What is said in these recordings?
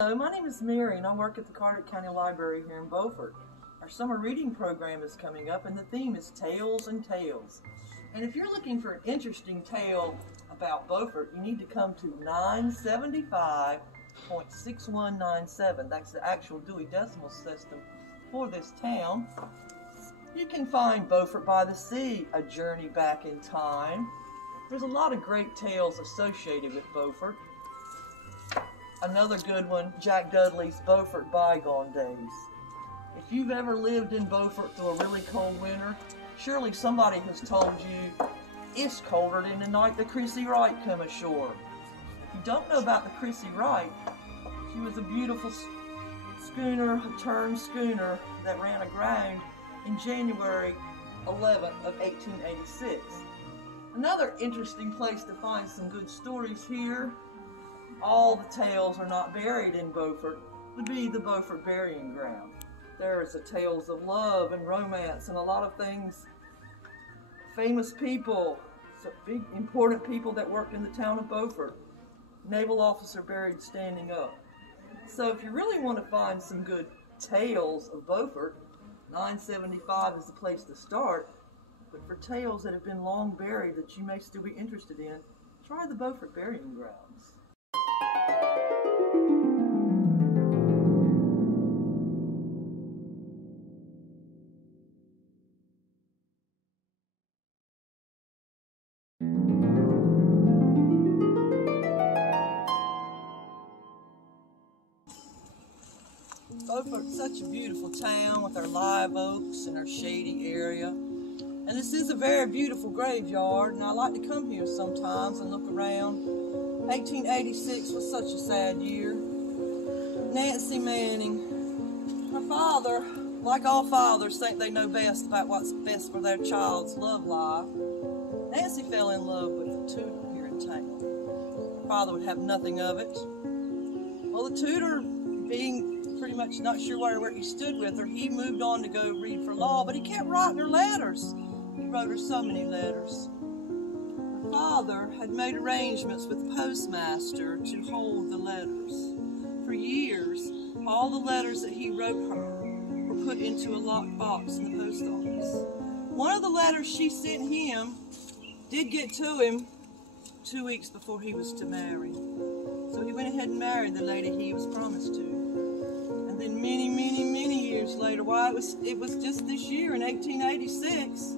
Hello, my name is Mary and I work at the Carter County Library here in Beaufort. Our summer reading program is coming up and the theme is Tales and Tales. And if you're looking for an interesting tale about Beaufort, you need to come to 975.6197. That's the actual Dewey Decimal System for this town. You can find Beaufort by the Sea, A Journey Back in Time. There's a lot of great tales associated with Beaufort. Another good one, Jack Dudley's Beaufort Bygone Days. If you've ever lived in Beaufort through a really cold winter, surely somebody has told you it's colder than the night the Creech Wright come ashore. If you don't know about the Creech Wright, she was a beautiful schooner, a turned schooner that ran aground in January 11th of 1886. Another interesting place to find some good stories here, all the tales are not buried in Beaufort, would be the Beaufort Burying Ground. There is the tales of love and romance and a lot of things, famous people, some big important people that worked in the town of Beaufort. Naval officer buried standing up. So if you really want to find some good tales of Beaufort, 975 is the place to start. But for tales that have been long buried that you may still be interested in, try the Beaufort Burying Grounds. Beaufort's such a beautiful town with our live oaks and our shady area. And this is a very beautiful graveyard, and I like to come here sometimes and look around. 1886 was such a sad year. Nancy Manning, her father, like all fathers, think they know best about what's best for their child's love life. Nancy fell in love with a tutor here in town. Her father would have nothing of it. Well, the tutor, being pretty much not sure where he stood with her, he moved on to go read for law, but he kept writing her letters. He wrote her so many letters. Her father had made arrangements with the postmaster to hold the letters. For years, all the letters that he wrote her were put into a locked box in the post office. One of the letters she sent him did get to him 2 weeks before he was to marry. So he went ahead and married the lady he was promised to. And then many years later, why it was just this year in 1886,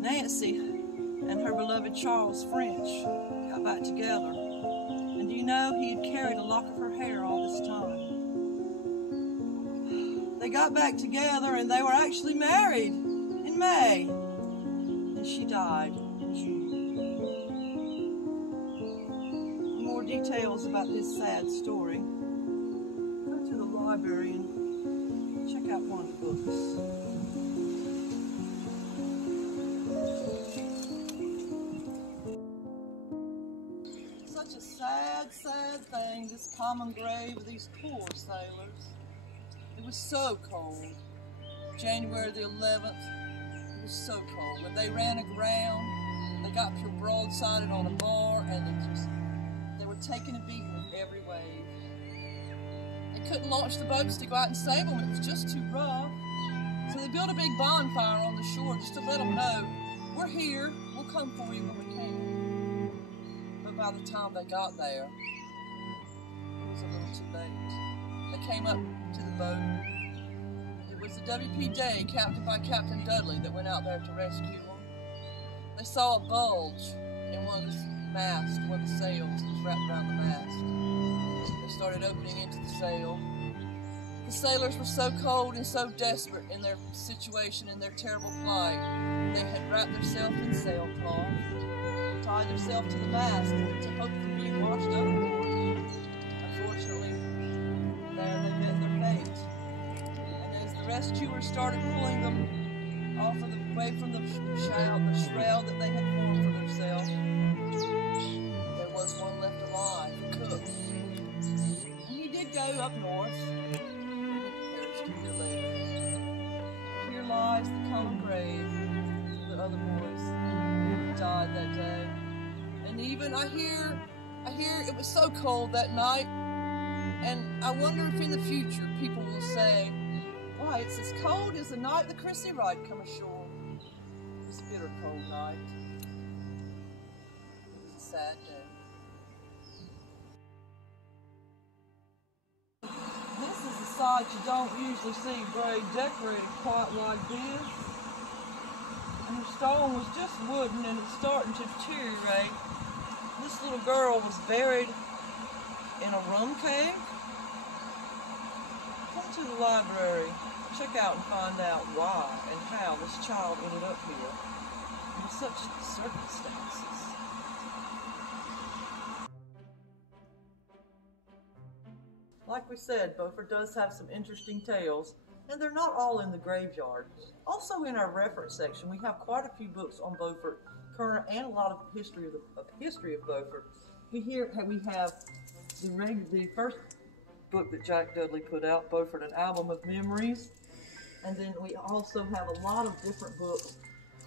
Nancy and her beloved Charles French got back together. And do you know, he had carried a lock of her hair all this time. They got back together and they were actually married in May. And she died in June. More details about this sad story, go to the library and check out one of the books. Such a sad thing, this common grave of these poor sailors. It was so cold. January the 11th, it was so cold. And they ran aground, they got pure broadsided on a bar, and they were taking a beating with every wave. They couldn't launch the boats to go out and save them, it was just too rough. So they built a big bonfire on the shore just to let them know, we're here, we'll come for you when we can. But by the time they got there, it was a little too late. They came up to the boat. It was the W.P. Day, captained by Captain Dudley, that went out there to rescue them. They saw a bulge in one of the masts, one of the sails that was wrapped around the mast. They started opening into the sail. The sailors were so cold and so desperate in their situation and their terrible plight, they had wrapped themselves in sailcloth, tied themselves to the mast to hope for being washed overboard. Unfortunately, there they met their fate. And as the rescuers started pulling them off of away from the shroud that they had formed for themselves, there was one left alive, Cook. And he did go up north. Here lies the common grave of the other boys who died that day. And even I hear it was so cold that night, And I wonder if in the future people will say, why, it's as cold as the night the Chrissy Wright come ashore. It was a bitter cold night. It was a sad day. This is a site you don't usually see grave decorated quite like this. And the stone was just wooden and it's starting to deteriorate. This little girl was buried in a rum keg. Come to the library, check out and find out why and how this child ended up here under such circumstances. Like we said, Beaufort does have some interesting tales, and they're not all in the graveyard. Also in our reference section, we have quite a few books on Beaufort, current and a lot of history of Beaufort. We have the first book that Jack Dudley put out, Beaufort, an Album of Memories, and then we also have a lot of different books.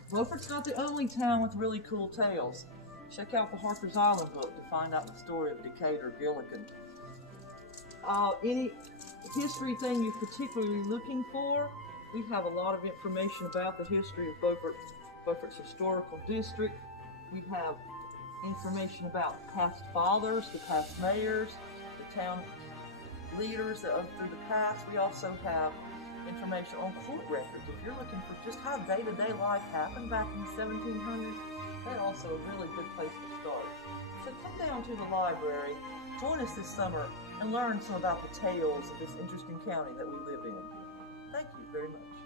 Beaufort's not the only town with really cool tales. Check out the Harper's Island book to find out the story of Decatur Gilligan. Any history thing you're particularly looking for, we have a lot of information about the history of Beaufort's historical district. We have information about past fathers, the past mayors, the town leaders through the past. We also have information on court records. If you're looking for just how day-to-day life happened back in the 1700s, they're also a really good place to start. So come down to the library, join us this summer, and learn some about the tales of this interesting county that we live in. Thank you very much.